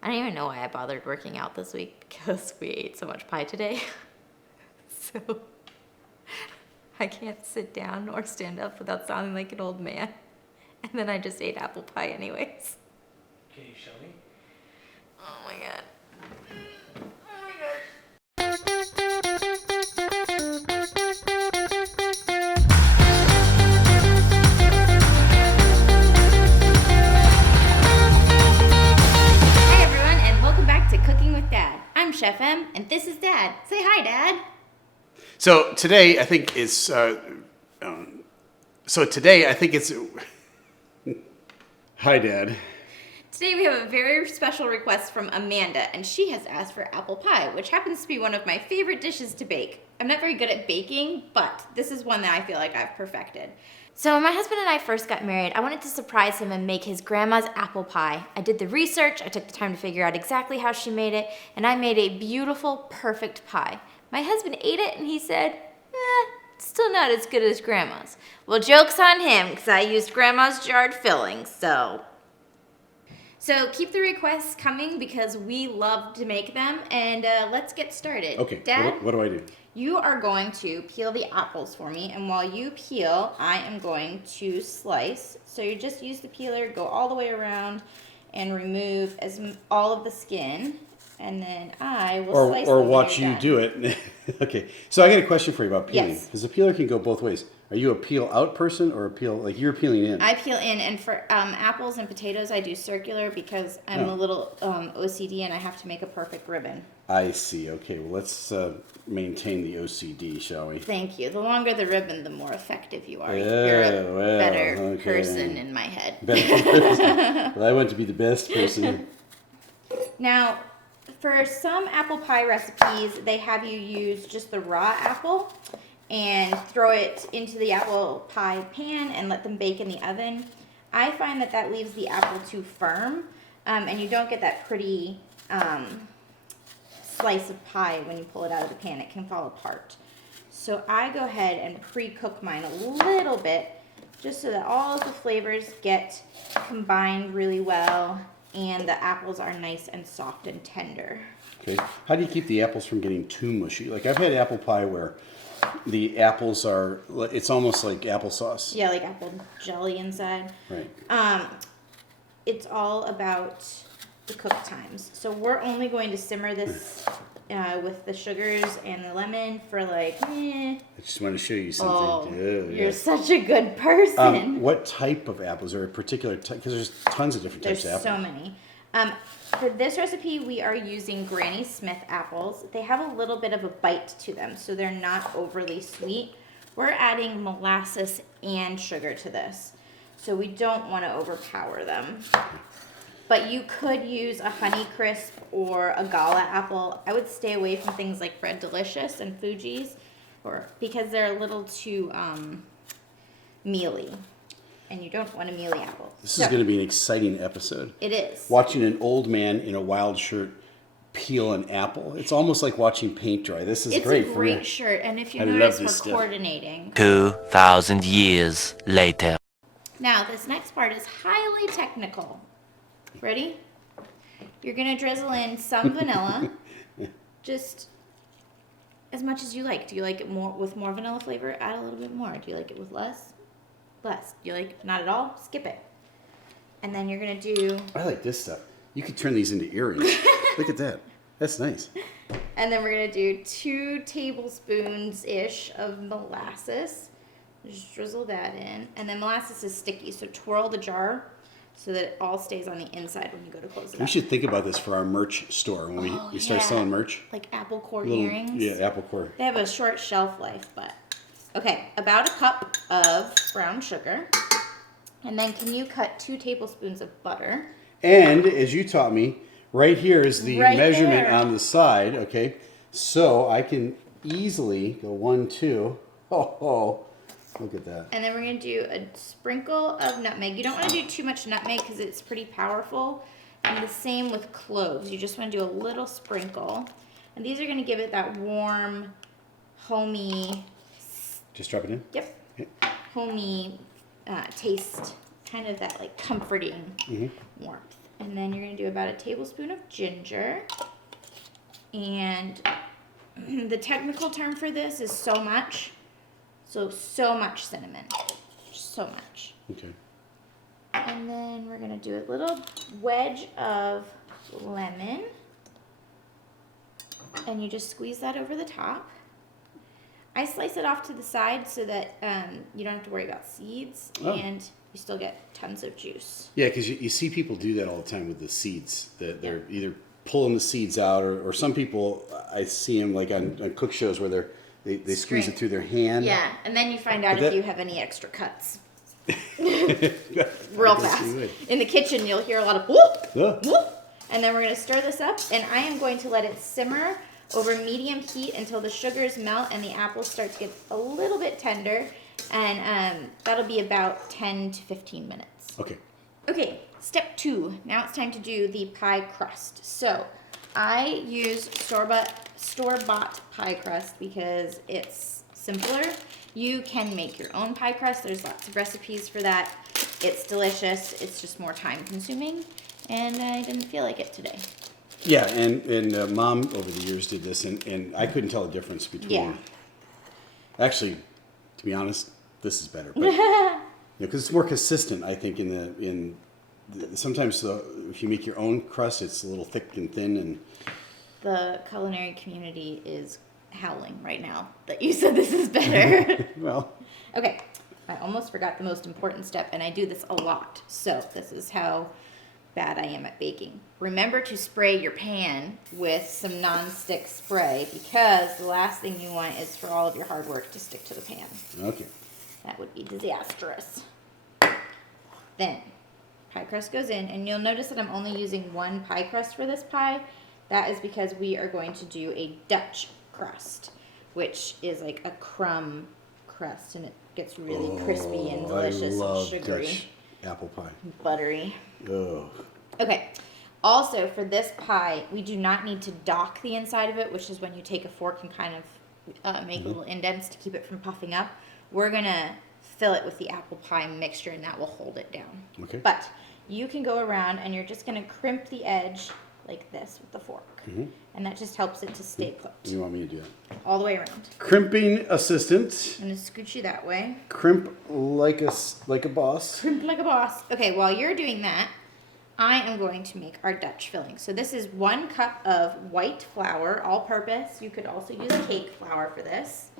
I don't even know why I bothered working out this week because we ate so much pie today. So I can't sit down or stand up without sounding like an old man. And then I just ate apple pie anyways. Can you show me? Oh my god. I'm Chef M, and this is Dad. Say hi, Dad. So today, I think it's. Hi, Dad. Today we have a very special request from Amanda, and she has asked for apple pie, which happens to be one of my favorite dishes to bake. I'm not very good at baking, but this is one that I feel like I've perfected. So when my husband and I first got married, I wanted to surprise him and make his grandma's apple pie. I did the research, I took the time to figure out exactly how she made it, and I made a beautiful, perfect pie. My husband ate it and he said, still not as good as grandma's. Well, joke's on him, because I used grandma's jarred filling, so keep the requests coming because we love to make them, and let's get started. Okay, Dad, what do I do? You are going to peel the apples for me, and while you peel, I am going to slice. So you just use the peeler, go all the way around, and remove all of the skin, and then I will slice Or them when watch you're you done. do it. Okay, so I got a question for you about peeling. Yes. Because the peeler can go both ways. Are you a peel out person or a peel, like you're peeling in? I peel in, and for apples and potatoes, I do circular because I'm a little OCD and I have to make a perfect ribbon. I see. Okay, well, let's maintain the OCD, shall we? Thank you. The longer the ribbon, the more effective you are. Yeah, You're a well, better okay. person in my head. Better person. Well, I want to be the best person. Now, for some apple pie recipes, they have you use just the raw apple and throw it into the apple pie pan and let them bake in the oven. I find that leaves the apple too firm, and you don't get that pretty slice of pie when you pull it out of the pan. It can fall apart. So I go ahead and pre-cook mine a little bit just so that all of the flavors get combined really well and the apples are nice and soft and tender. Okay. How do you keep the apples from getting too mushy? Like I've had apple pie where the apples are, it's almost like applesauce. Yeah, like apple jelly inside. Right. It's all about the cook times. So we're only going to simmer this with the sugars and the lemon for like, I just want to show you something. Oh, you're such a good person. What type of apples are a particular type? Because there's tons of different types of apples. There's so many. For this recipe, we are using Granny Smith apples. They have a little bit of a bite to them, so they're not overly sweet. We're adding molasses and sugar to this, so we don't want to overpower them. But you could use a Honeycrisp or a Gala apple. I would stay away from things like Red Delicious and Fuji's, because they're a little too mealy. And you don't want a mealy apple. This is going to be an exciting episode. It is. Watching an old man in a wild shirt peel an apple. It's almost like watching paint dry. This is great. It's a great shirt, and if you I notice, love this we're stuff. coordinating. 2,000 years later. Now, this next part is highly technical. Ready? You're going to drizzle in some vanilla. Just as much as you like. Do you like it more with more vanilla flavor? Add a little bit more. Do you like it with less? Less. Do you like not at all? Skip it. And then you're going to do... I like this stuff. You could turn these into earrings. Look at that. That's nice. And then we're going to do 2 tablespoons-ish of molasses. Just drizzle that in. And then molasses is sticky, so twirl the jar so that it all stays on the inside when you go to close it up. We should think about this for our merch store when we start selling merch. Like apple core earrings. Yeah, apple core. They have a short shelf life, but... Okay, about a cup of brown sugar. And then can you cut 2 tablespoons of butter? And as you taught me, right here is the measurement there. on the side, okay? So I can easily go 1, 2. Oh, look at that. And then we're going to do a sprinkle of nutmeg. You don't want to do too much nutmeg because it's pretty powerful. And the same with cloves. You just want to do a little sprinkle. And these are going to give it that warm, homey... Just drop it in? Yep. Okay. Homey taste. Kind of that like comforting warmth. And then you're going to do about a tablespoon of ginger. And the technical term for this is so much. So much cinnamon. So much. Okay. And then we're going to do a little wedge of lemon. And you just squeeze that over the top. I slice it off to the side so that you don't have to worry about seeds. Oh. And you still get tons of juice. Yeah, because you see people do that all the time with the seeds. They're either pulling the seeds out, or some people, I see them like on cook shows where they squeeze it through their hand. Yeah, and then you find out But if you have any extra cuts. Real fast. In the kitchen, you'll hear a lot of whoop, whoop. And then we're going to stir this up, and I am going to let it simmer over medium heat until the sugars melt and the apples start to get a little bit tender. And that'll be about 10 to 15 minutes. Okay. Okay, step 2. Now it's time to do the pie crust. So I use store-bought pie crust because it's simpler. You can make your own pie crust. There's lots of recipes for that. It's delicious. It's just more time consuming. And I didn't feel like it today. Yeah, and Mom over the years did this, and I couldn't tell the difference between. Yeah. Actually, to be honest, this is better, but because it's more consistent. I think sometimes if you make your own crust, it's a little thick and thin, and The culinary community is howling right now that you said this is better. well, Okay, I almost forgot the most important step, and I do this a lot. So this is how bad I am at baking. Remember to spray your pan with some non-stick spray, because the last thing you want is for all of your hard work to stick to the pan. okay. That would be disastrous. Then, pie crust goes in, and you'll notice that I'm only using one pie crust for this pie. That is because we are going to do a Dutch crust, which is like a crumb crust, and it gets really crispy and delicious I love and sugary. Dutch apple pie. Buttery. Oh. Okay. Also, for this pie, we do not need to dock the inside of it, which is when you take a fork and kind of make little indents to keep it from puffing up. We're going to fill it with the apple pie mixture, and that will hold it down. Okay. But you can go around, and you're just going to crimp the edge like this with the fork. And that just helps it to stay put. You want me to do that? All the way around. Crimping assistant. I'm going to scooch you that way. Crimp like a boss. Crimp like a boss. Okay, while you're doing that, I am going to make our Dutch filling. So this is 1 cup of white flour, all-purpose. You could also use cake flour for this.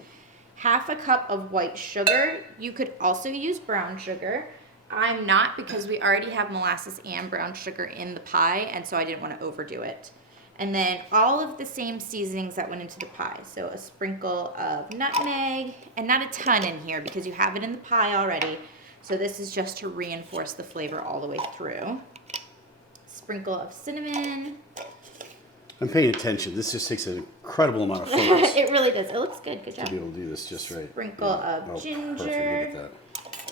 1/2 cup of white sugar. You could also use brown sugar. I'm not, because we already have molasses and brown sugar in the pie, and so I didn't want to overdo it. And then all of the same seasonings that went into the pie. So a sprinkle of nutmeg, and not a ton in here because you have it in the pie already. So this is just to reinforce the flavor all the way through. Sprinkle of cinnamon. I'm paying attention. This just takes an incredible amount of focus It really does. It looks good. Good to job. be able to do this just right. Sprinkle of ginger. Perfect. Look at that.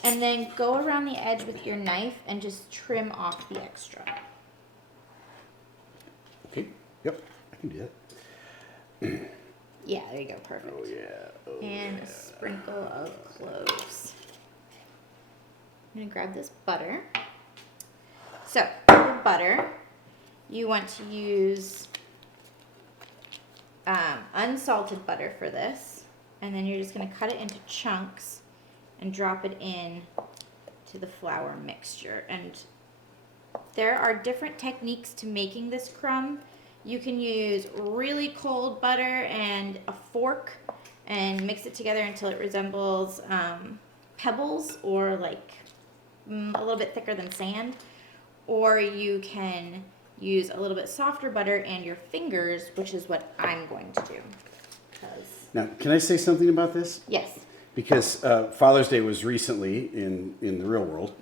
And then go around the edge with your knife and just trim off the extra. Okay. Yep. I can do that. Yeah, there you go. Perfect. Oh yeah. Oh, And a sprinkle of cloves. I'm going to grab this butter. So, for butter, you want to use unsalted butter for this. And then you're just going to cut it into chunks and drop it in to the flour mixture. And there are different techniques to making this crumb. You can use really cold butter and a fork and mix it together until it resembles pebbles, or like a little bit thicker than sand. Or you can use a little bit softer butter and your fingers, which is what I'm going to do. Now, can I say something about this? Yes. Because Father's Day was recently in the real world,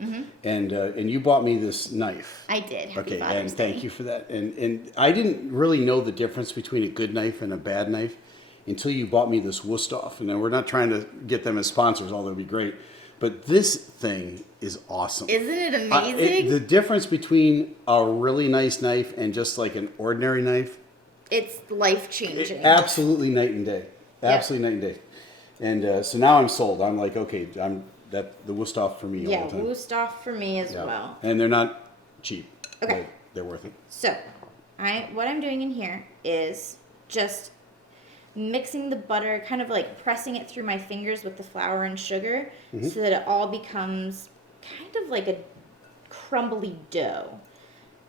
and you bought me this knife. I did. Happy Okay, Father's and Day. thank you for that. And I didn't really know the difference between a good knife and a bad knife until you bought me this Wusthof. And we're not trying to get them as sponsors, although it'd be great. But this thing is awesome. Isn't it amazing? The difference between a really nice knife and just like an ordinary knife, It's life-changing. absolutely night and day. Absolutely night and day. And so now I'm sold. I'm like, okay, the Wusthof for me all Yeah, the time. Wusthof for me as well. And they're not cheap. Okay. they're worth it. So, what I'm doing in here is just mixing the butter, kind of like pressing it through my fingers with the flour and sugar so that it all becomes kind of like a crumbly dough.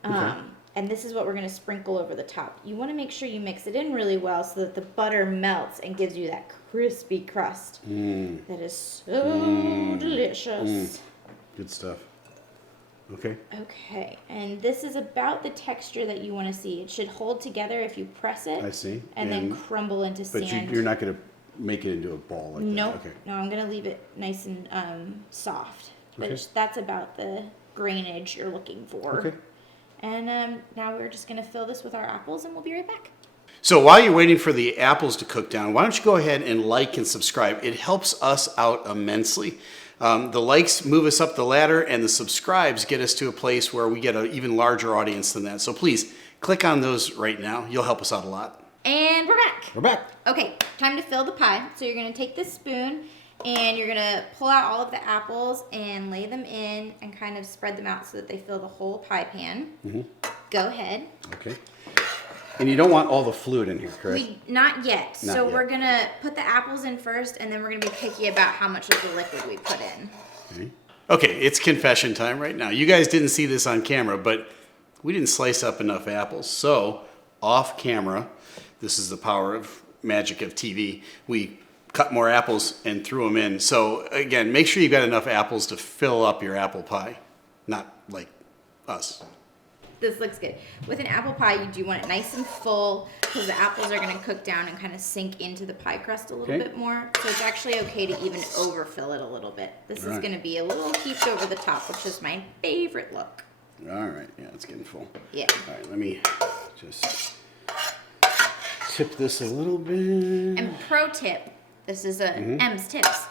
And this is what we're going to sprinkle over the top. You want to make sure you mix it in really well so that the butter melts and gives you that crispy crust. That is so delicious. Good stuff. Okay. Okay, and this is about the texture that you want to see. It should hold together if you press it. I see. And then crumble into But sand. you're not going to make it into a ball like Nope. that? Okay. No, I'm going to leave it nice and soft. But Okay. that's about the grainage you're looking for. Okay. And now we're just going to fill this with our apples, and we'll be right back. So while you're waiting for the apples to cook down, why don't you go ahead and like and subscribe? It helps us out immensely. The likes move us up the ladder, and the subscribes get us to a place where we get an even larger audience than that. So please click on those right now. You'll help us out a lot. And we're back. We're back. Okay, time to fill the pie. So you're going to take this spoon, and you're going to pull out all of the apples and lay them in and kind of spread them out so that they fill the whole pie pan. Go ahead. Okay. And you don't want all the fluid in here, correct? Not yet. Not so yet. we're going to put the apples in first, and then we're going to be picky about how much of the liquid we put in. Okay, it's confession time right now. You guys didn't see this on camera, but we didn't slice up enough apples. So, off camera, this is the power of magic of TV, we cut more apples and threw them in. So, again, make sure you've got enough apples to fill up your apple pie, not like us. This looks good. With an apple pie, you do want it nice and full because the apples are going to cook down and kind of sink into the pie crust a little bit more. So it's actually okay to even overfill it a little bit. This is going to be a little heaped over the top, which is my favorite look. All right, yeah, it's getting full. Yeah. All right, let me just tip this a little bit. And pro tip, this is a M's tips.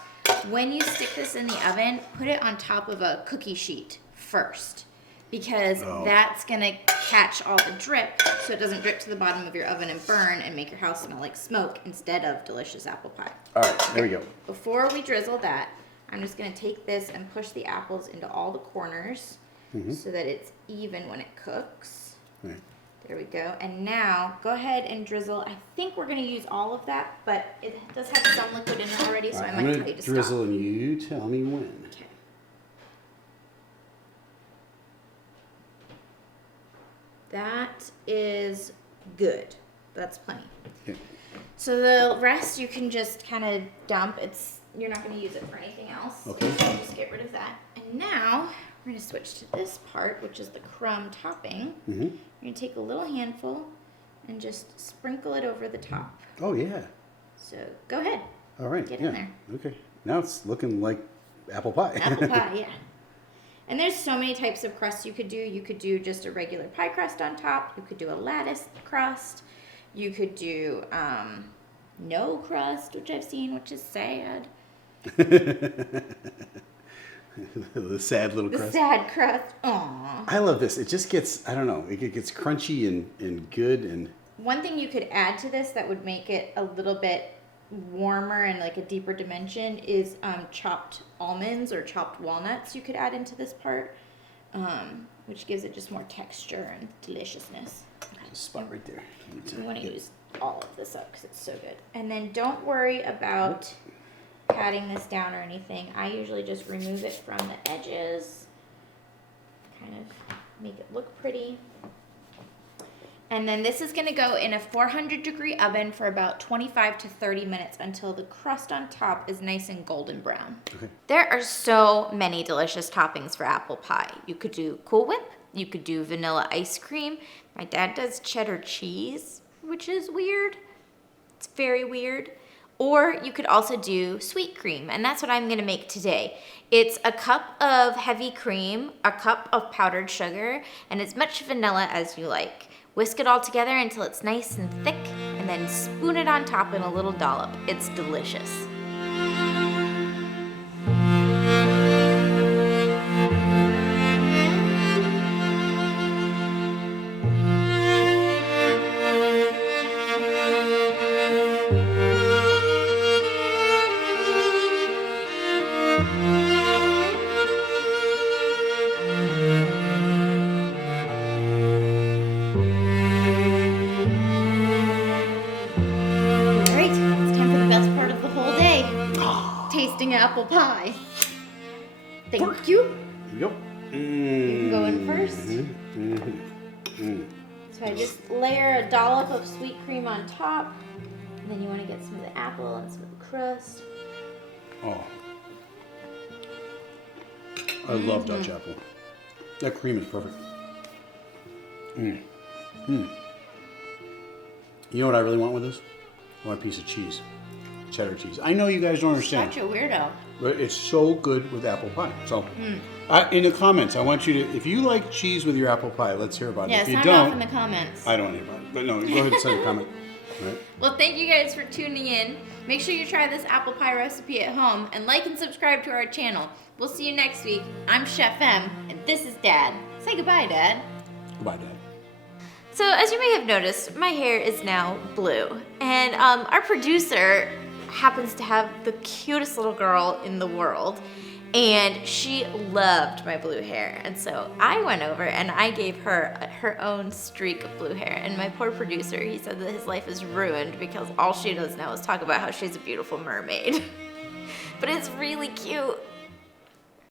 When you stick this in the oven, put it on top of a cookie sheet first. Because that's going to catch all the drip so it doesn't drip to the bottom of your oven and burn and make your house smell like smoke instead of delicious apple pie. All right, there we go. Before we drizzle that, I'm just going to take this and push the apples into all the corners so that it's even when it cooks. Okay. There we go. And now, go ahead and drizzle. I think we're going to use all of that, but it does have some liquid in it already, so I might tell you to stop. drizzle and you tell me when. Okay. That is good. That's plenty. Okay. So the rest you can just kind of dump. You're not going to use it for anything else. Okay. So just get rid of that. And now we're going to switch to this part, which is the crumb topping. You're going to take a little handful and just sprinkle it over the top. Oh, yeah. So go ahead. All right. Get in there. Okay. Now it's looking like apple pie. Apple pie, yeah. And there's so many types of crusts you could do. You could do just a regular pie crust on top. You could do a lattice crust. You could do no crust, which I've seen, which is sad. The sad little The crust. sad crust. Aww. I love this. It just gets, I don't know, it gets crunchy and good. And One thing you could add to this that would make it a little bit warmer and like a deeper dimension is chopped almonds or chopped walnuts you could add into this part, which gives it just more texture and deliciousness. there's a spot right there. You want to use all of this up because it's so good. And then don't worry about patting this down or anything. I usually just remove it from the edges, kind of make it look pretty. And then this is going to go in a 400-degree oven for about 25 to 30 minutes until the crust on top is nice and golden brown. Okay. There are so many delicious toppings for apple pie. You could do Cool Whip. You could do vanilla ice cream. My dad does cheddar cheese, which is weird. It's very weird. Or you could also do sweet cream, and that's what I'm going to make today. It's a cup of heavy cream, a cup of powdered sugar, and as much vanilla as you like. Whisk it all together until it's nice and thick, and then spoon it on top in a little dollop. It's delicious. apple pie. Thank you. Yep. You can go in first. So I just layer a dollop of sweet cream on top. And then you want to get some of the apple and some of the crust. Oh. I love Dutch apple. That cream is perfect. You know what I really want with this? I want a piece of cheese. Cheddar cheese. I know you guys don't understand. Such a weirdo. But it's so good with apple pie. So, in the comments, I want you to, if you like cheese with your apple pie, let's hear about it. Yeah, If you sound don't, off in the comments. I don't hear about it. But no, go ahead and send a comment. All right. Well, thank you guys for tuning in. Make sure you try this apple pie recipe at home and like and subscribe to our channel. We'll see you next week. I'm Chef M, and this is Dad. Say goodbye, Dad. Goodbye, Dad. So, as you may have noticed, my hair is now blue. And our producer happens to have the cutest little girl in the world. And she loved my blue hair. And so I went over and I gave her her own streak of blue hair. And my poor producer, he said that his life is ruined because all she does now is talk about how she's a beautiful mermaid. But it's really cute.